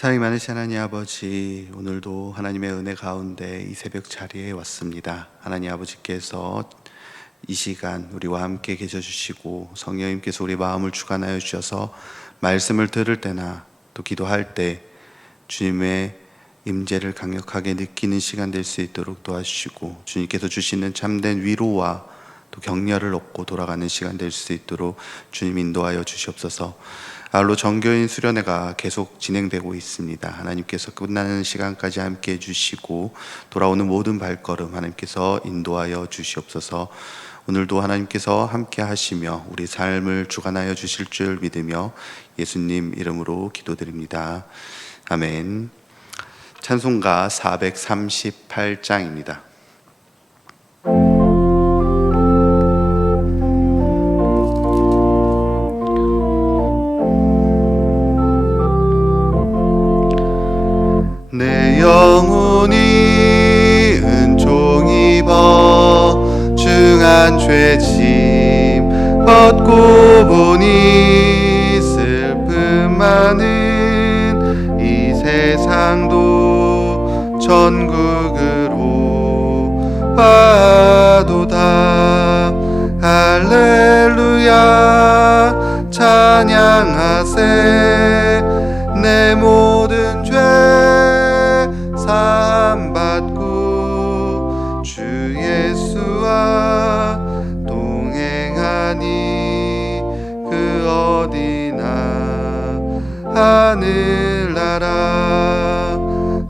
사랑이 많으신 하나님 아버지, 오늘도 하나님의 은혜 가운데 이 새벽 자리에 왔습니다. 하나님 아버지께서 이 시간 우리와 함께 계셔 주시고 성령님께서 우리 마음을 주관하여 주셔서 말씀을 들을 때나 또 기도할 때 주님의 임재를 강력하게 느끼는 시간 될 수 있도록 도와주시고, 주님께서 주시는 참된 위로와 또 격려를 얻고 돌아가는 시간 될 수 있도록 주님 인도하여 주시옵소서. 알로 정교인 수련회가 계속 진행되고 있습니다. 하나님께서 끝나는 시간까지 함께 해주시고 돌아오는 모든 발걸음 하나님께서 인도하여 주시옵소서. 오늘도 하나님께서 함께 하시며 우리 삶을 주관하여 주실 줄 믿으며 예수님 이름으로 기도드립니다. 아멘. 찬송가 438장입니다. 내 영혼이 은총 입어 중한 죄짐 벗고 보니 슬픔 많은 이 세상도 천국으로 와도다. 할렐루야 찬양하세. 내 모든 죄 사함받고 주 예수와 동행하니 그 어디나 하늘나라.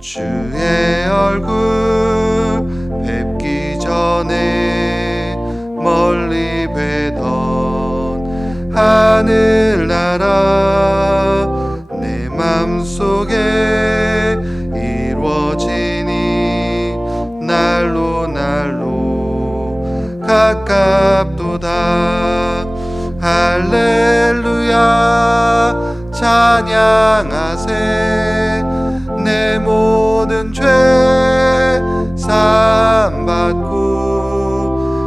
주의 얼굴 뵙기 전에 멀리 뵈던 하늘나라 내 맘속에 이루어지니 날로 날로 가깝도다. 할렐루야 찬양하세. 내 모든 죄 사함받고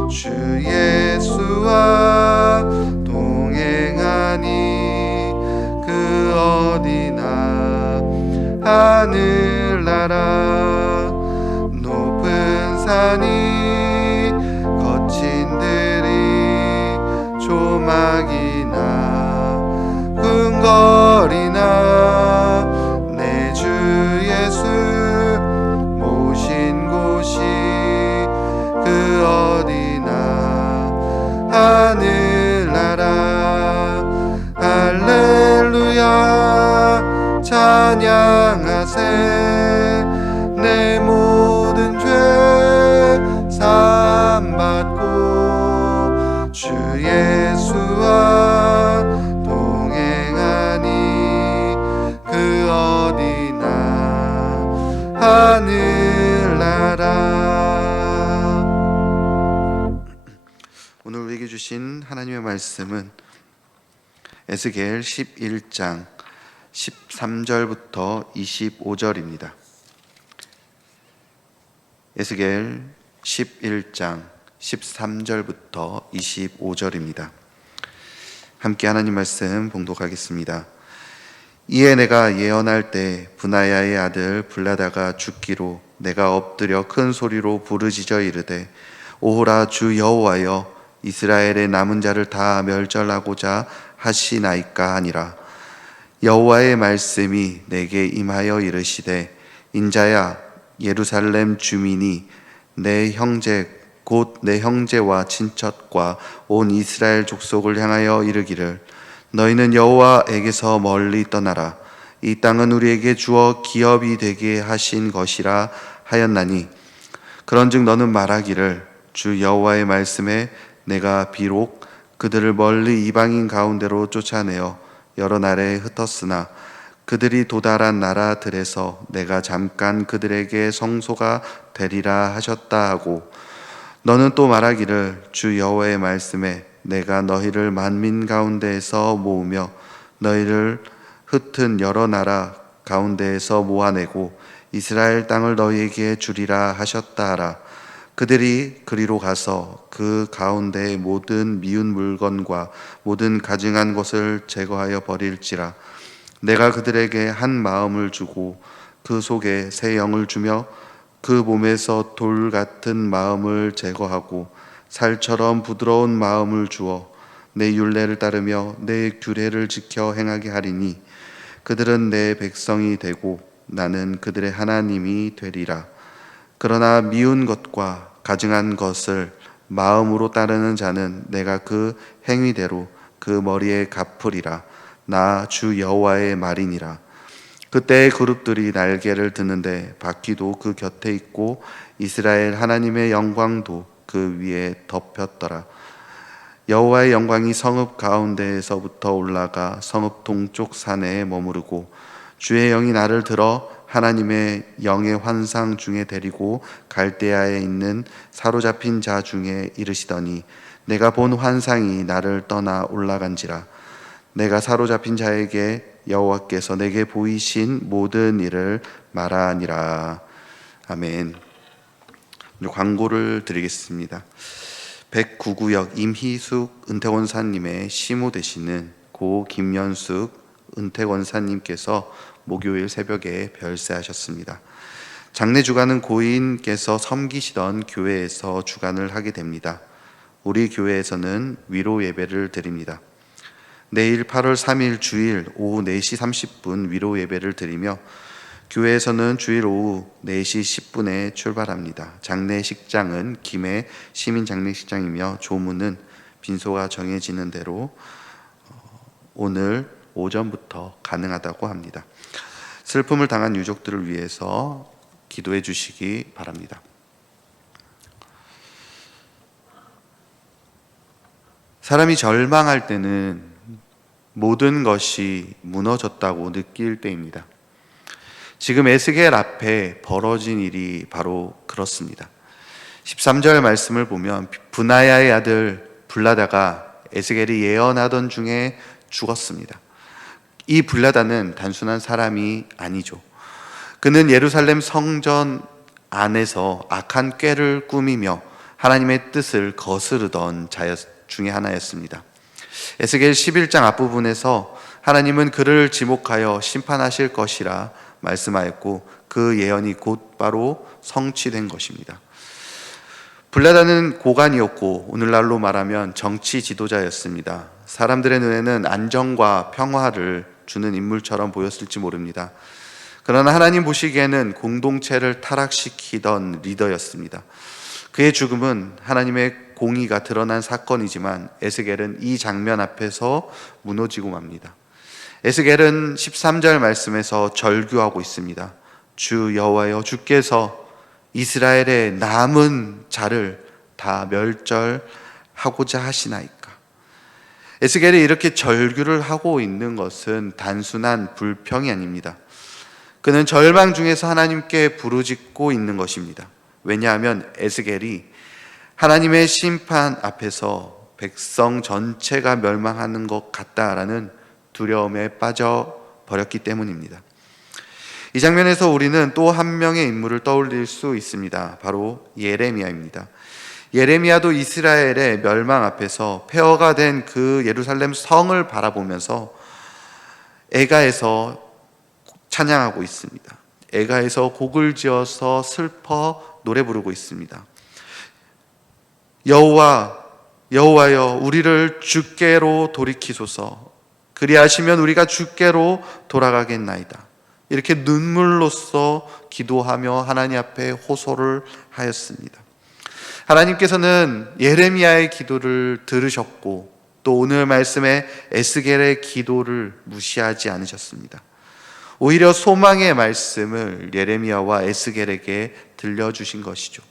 주 예수와 동행하니 그 어디나 하늘나라. 높은 산이 거친 들이 조막이나 궁궐이나 내 주 예수 모신 곳이 그 어디나 하늘나라. 할렐루야 찬양하세. 내 모든 죄 사함받고 주 예수와 동행하니 그 어디나 하늘나라. 오늘 우리에게 주신 하나님의 말씀은 에스겔 11장 13절부터 25절입니다. 에스겔 11장 13절부터 25절입니다. 함께 하나님 말씀 봉독하겠습니다. 이에 내가 예언할 때 브나야의 아들 블라다가 죽기로 내가 엎드려 큰 소리로 부르짖어 이르되, 오호라 주 여호와여, 이스라엘의 남은 자를 다 멸절하고자 하시나이까 하니라. 여호와의 말씀이 내게 임하여 이르시되, 인자야, 예루살렘 주민이 내 형제 곧 내 형제와 친척과 온 이스라엘 족속을 향하여 이르기를, 너희는 여호와에게서 멀리 떠나라. 이 땅은 우리에게 주어 기업이 되게 하신 것이라 하였나니, 그런즉 너는 말하기를, 주 여호와의 말씀에 내가 비록 그들을 멀리 이방인 가운데로 쫓아내어 여러 나라에 흩었으나 그들이 도달한 나라들에서 내가 잠깐 그들에게 성소가 되리라 하셨다 하고, 너는 또 말하기를, 주 여호와의 말씀에 내가 너희를 만민 가운데에서 모으며 너희를 흩은 여러 나라 가운데에서 모아내고 이스라엘 땅을 너희에게 주리라 하셨다 하라. 그들이 그리로 가서 그 가운데의 모든 미운 물건과 모든 가증한 것을 제거하여 버릴지라. 내가 그들에게 한 마음을 주고 그 속에 새 영을 주며 그 몸에서 돌 같은 마음을 제거하고 살처럼 부드러운 마음을 주어 내 율례를 따르며 내 규례를 지켜 행하게 하리니 그들은 내 백성이 되고 나는 그들의 하나님이 되리라. 그러나 미운 것과 가증한 것을 마음으로 따르는 자는 내가 그 행위대로 그 머리에 갚으리라. 나 주 여호와의 말이니라. 그때의 그룹들이 날개를 드는데 바퀴도 그 곁에 있고 이스라엘 하나님의 영광도 그 위에 덮였더라. 여호와의 영광이 성읍 가운데에서부터 올라가 성읍 동쪽 산에 머무르고 주의 영이 나를 들어 하나님의 영의 환상 중에 데리고 갈대아에 있는 사로잡힌 자 중에 이르시더니 내가 본 환상이 나를 떠나 올라간지라. 내가 사로잡힌 자에게 여호와께서 내게 보이신 모든 일을 말하니라. 아멘. 광고를 드리겠습니다. 109구역 임희숙 은퇴권사님의 시모 되시는 고 김연숙 은퇴권사님께서 목요일 새벽에 별세하셨습니다. 장례 주간은 고인께서 섬기시던 교회에서 주간을 하게 됩니다. 우리 교회에서는 위로 예배를 드립니다. 내일 8월 3일 주일 오후 4시 30분 위로 예배를 드리며 교회에서는 주일 오후 4시 10분에 출발합니다. 장례식장은 김해 시민장례식장이며 조문은 빈소가 정해지는 대로 오늘 오전부터 가능하다고 합니다. 슬픔을 당한 유족들을 위해서 기도해 주시기 바랍니다. 사람이 절망할 때는 모든 것이 무너졌다고 느낄 때입니다. 지금 에스겔 앞에 벌어진 일이 바로 그렇습니다. 13절 말씀을 보면 분하야의 아들 블라다가 에스겔이 예언하던 중에 죽었습니다. 이 블라다는 단순한 사람이 아니죠. 그는 예루살렘 성전 안에서 악한 꾀를 꾸미며 하나님의 뜻을 거스르던 자 중에 하나였습니다. 에스겔 11장 앞부분에서 하나님은 그를 지목하여 심판하실 것이라 말씀하였고 그 예언이 곧바로 성취된 것입니다. 블라다는 고관이었고 오늘날로 말하면 정치 지도자였습니다. 사람들의 눈에는 안정과 평화를 주는 인물처럼 보였을지 모릅니다. 그러나 하나님 보시기에는 공동체를 타락시키던 리더였습니다. 그의 죽음은 하나님의 공의가 드러난 사건이지만 에스겔은 이 장면 앞에서 무너지고 맙니다. 에스겔은 13절 말씀에서 절규하고 있습니다. 주 여호와여, 주께서 이스라엘의 남은 자를 다 멸절하고자 하시나이까. 에스겔이 이렇게 절규를 하고 있는 것은 단순한 불평이 아닙니다. 그는 절망 중에서 하나님께 부르짖고 있는 것입니다. 왜냐하면 에스겔이 하나님의 심판 앞에서 백성 전체가 멸망하는 것 같다라는 두려움에 빠져버렸기 때문입니다. 이 장면에서 우리는 또 한 명의 인물을 떠올릴 수 있습니다. 바로 예레미야입니다. 예레미야도 이스라엘의 멸망 앞에서 폐허가 된 그 예루살렘 성을 바라보면서 애가에서 찬양하고 있습니다. 애가에서 곡을 지어서 슬퍼 노래 부르고 있습니다. 여호와여, 우리를 주께로 돌이키소서. 그리하시면 우리가 주께로 돌아가겠나이다. 이렇게 눈물로써 기도하며 하나님 앞에 호소를 하였습니다. 하나님께서는 예레미야의 기도를 들으셨고 또 오늘 말씀에 에스겔의 기도를 무시하지 않으셨습니다. 오히려 소망의 말씀을 예레미야와 에스겔에게 들려주신 것이죠.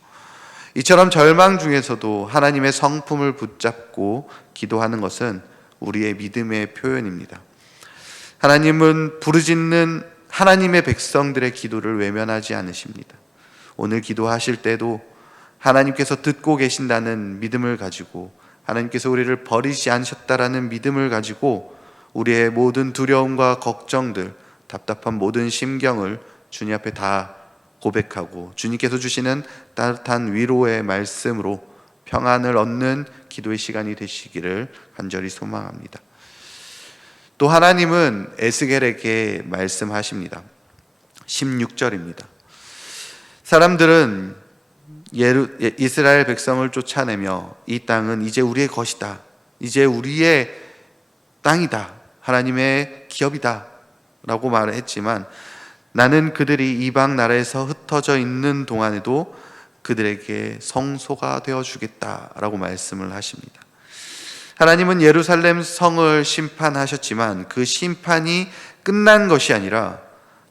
이처럼 절망 중에서도 하나님의 성품을 붙잡고 기도하는 것은 우리의 믿음의 표현입니다. 하나님은 부르짖는 하나님의 백성들의 기도를 외면하지 않으십니다. 오늘 기도하실 때도 하나님께서 듣고 계신다는 믿음을 가지고, 하나님께서 우리를 버리지 않으셨다라는 믿음을 가지고 우리의 모든 두려움과 걱정들, 답답한 모든 심경을 주님 앞에 다 고백하고 주님께서 주시는 따뜻한 위로의 말씀으로 평안을 얻는 기도의 시간이 되시기를 간절히 소망합니다. 또 하나님은 에스겔에게 말씀하십니다. 16절입니다. 사람들은 이스라엘 백성을 쫓아내며 이 땅은 이제 우리의 것이다, 이제 우리의 땅이다, 하나님의 기업이다 라고 말을 했지만, 나는 그들이 이방 나라에서 흩어져 있는 동안에도 그들에게 성소가 되어주겠다라고 말씀을 하십니다. 하나님은 예루살렘 성을 심판하셨지만 그 심판이 끝난 것이 아니라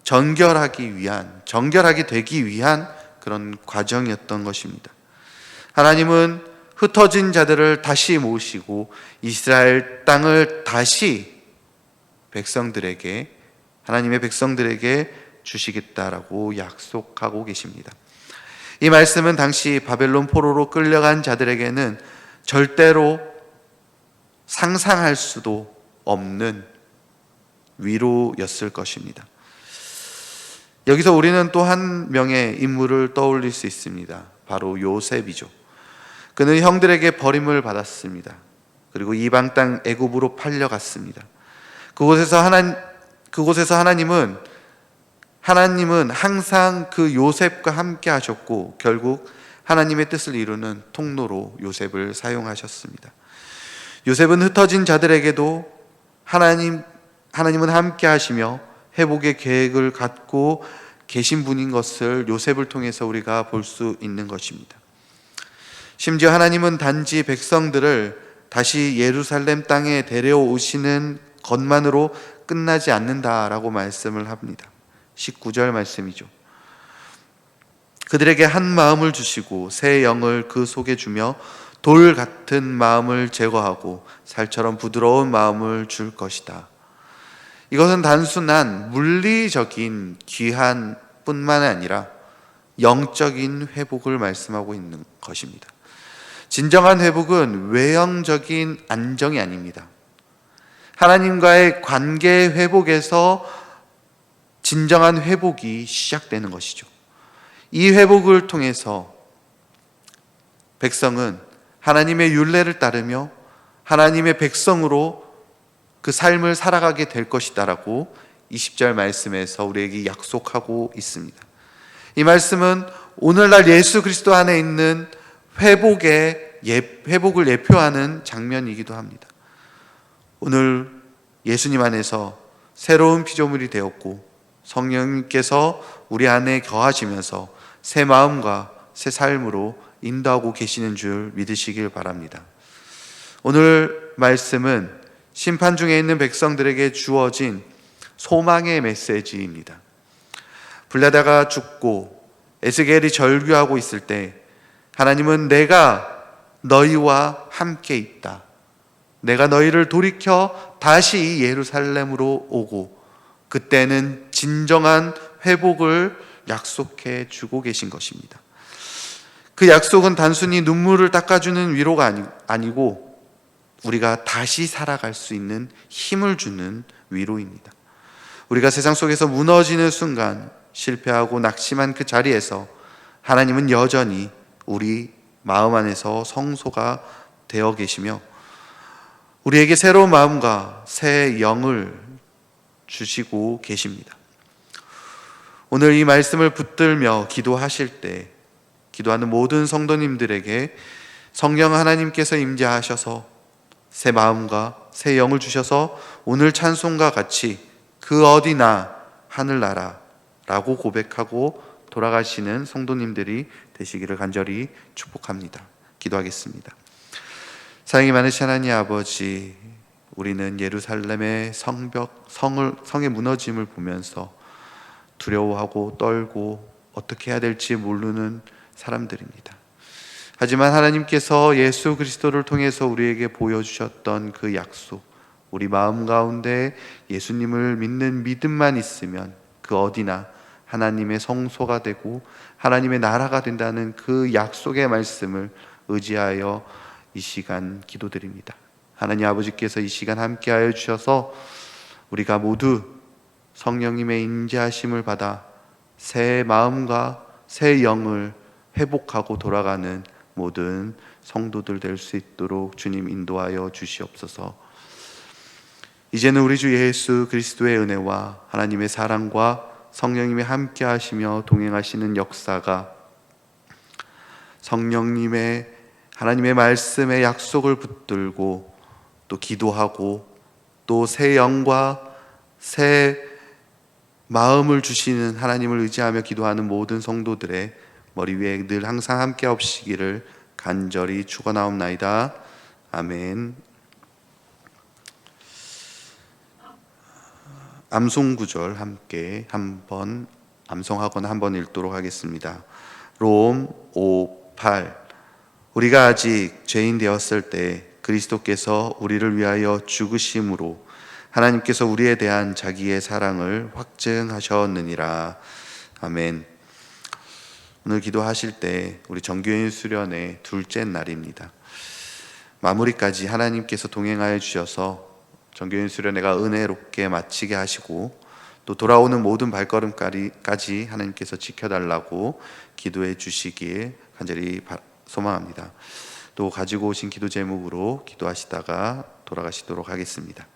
정결하게 되기 위한 그런 과정이었던 것입니다. 하나님은 흩어진 자들을 다시 모시고 이스라엘 땅을 다시 하나님의 백성들에게 주시겠다라고 약속하고 계십니다. 이 말씀은 당시 바벨론 포로로 끌려간 자들에게는 절대로 상상할 수도 없는 위로였을 것입니다. 여기서 우리는 또 한 명의 인물을 떠올릴 수 있습니다. 바로 요셉이죠. 그는 형들에게 버림을 받았습니다. 그리고 이방 땅 애굽으로 팔려갔습니다. 그곳에서 하나님은 항상 그 요셉과 함께 하셨고, 결국 하나님의 뜻을 이루는 통로로 요셉을 사용하셨습니다. 요셉은 흩어진 자들에게도 하나님은 함께 하시며 회복의 계획을 갖고 계신 분인 것을 요셉을 통해서 우리가 볼 수 있는 것입니다. 심지어 하나님은 단지 백성들을 다시 예루살렘 땅에 데려오시는 것만으로 끝나지 않는다라고 말씀을 합니다. 19절 말씀이죠. 그들에게 한 마음을 주시고 새 영을 그 속에 주며 돌 같은 마음을 제거하고 살처럼 부드러운 마음을 줄 것이다. 이것은 단순한 물리적인 귀한 뿐만 아니라 영적인 회복을 말씀하고 있는 것입니다. 진정한 회복은 외형적인 안정이 아닙니다. 하나님과의 관계 회복에서 진정한 회복이 시작되는 것이죠. 이 회복을 통해서 백성은 하나님의 율례를 따르며 하나님의 백성으로 그 삶을 살아가게 될 것이다라고 20절 말씀에서 우리에게 약속하고 있습니다. 이 말씀은 오늘날 예수 그리스도 안에 있는 회복을 예표하는 장면이기도 합니다. 오늘 예수님 안에서 새로운 피조물이 되었고 성령님께서 우리 안에 거하시면서 새 마음과 새 삶으로 인도하고 계시는 줄 믿으시길 바랍니다. 오늘 말씀은 심판 중에 있는 백성들에게 주어진 소망의 메시지입니다. 블레다가 죽고 에스겔이 절규하고 있을 때 하나님은 내가 너희와 함께 있다, 내가 너희를 돌이켜 다시 예루살렘으로 오고 그때는 진정한 회복을 약속해 주고 계신 것입니다. 그 약속은 단순히 눈물을 닦아주는 위로가 아니고 우리가 다시 살아갈 수 있는 힘을 주는 위로입니다. 우리가 세상 속에서 무너지는 순간, 실패하고 낙심한 그 자리에서 하나님은 여전히 우리 마음 안에서 성소가 되어 계시며 우리에게 새로운 마음과 새 영을 주시고 계십니다. 오늘 이 말씀을 붙들며 기도하실 때 기도하는 모든 성도님들에게 성령 하나님께서 임재하셔서 새 마음과 새 영을 주셔서 오늘 찬송과 같이 그 어디나 하늘나라 라고 고백하고 돌아가시는 성도님들이 되시기를 간절히 축복합니다. 기도하겠습니다. 사랑이 많으신 하나님 아버지, 우리는 예루살렘의 성의 무너짐을 보면서 두려워하고 떨고 어떻게 해야 될지 모르는 사람들입니다. 하지만 하나님께서 예수 그리스도를 통해서 우리에게 보여주셨던 그 약속, 우리 마음 가운데 예수님을 믿는 믿음만 있으면 그 어디나 하나님의 성소가 되고 하나님의 나라가 된다는 그 약속의 말씀을 의지하여 이 시간 기도드립니다. 하나님 아버지께서 이 시간 함께하여 주셔서 우리가 모두 성령님의 인자하심을 받아 새 마음과 새 영을 회복하고 돌아가는 모든 성도들 될 수 있도록 주님 인도하여 주시옵소서. 이제는 우리 주 예수 그리스도의 은혜와 하나님의 사랑과 성령님이 함께 하시며 동행하시는 역사가, 성령님의 하나님의 말씀의 약속을 붙들고 또 기도하고 또 새 영과 새 마음을 주시는 하나님을 의지하며 기도하는 모든 성도들의 머리 위에 늘 항상 함께 하시기를 간절히 축원하옵나이다. 아멘. 암송 구절 함께 한번 암송하거나 한번 읽도록 하겠습니다. 롬 5:8. 우리가 아직 죄인 되었을 때 그리스도께서 우리를 위하여 죽으심으로 하나님께서 우리에 대한 자기의 사랑을 확증하셨느니라. 아멘. 오늘 기도하실 때 우리 정교인 수련의 둘째 날입니다. 마무리까지 하나님께서 동행하여 주셔서 정교인 수련회가 은혜롭게 마치게 하시고 또 돌아오는 모든 발걸음까지 하나님께서 지켜달라고 기도해 주시길 간절히 소망합니다. 또 가지고 오신 기도 제목으로 기도하시다가 돌아가시도록 하겠습니다.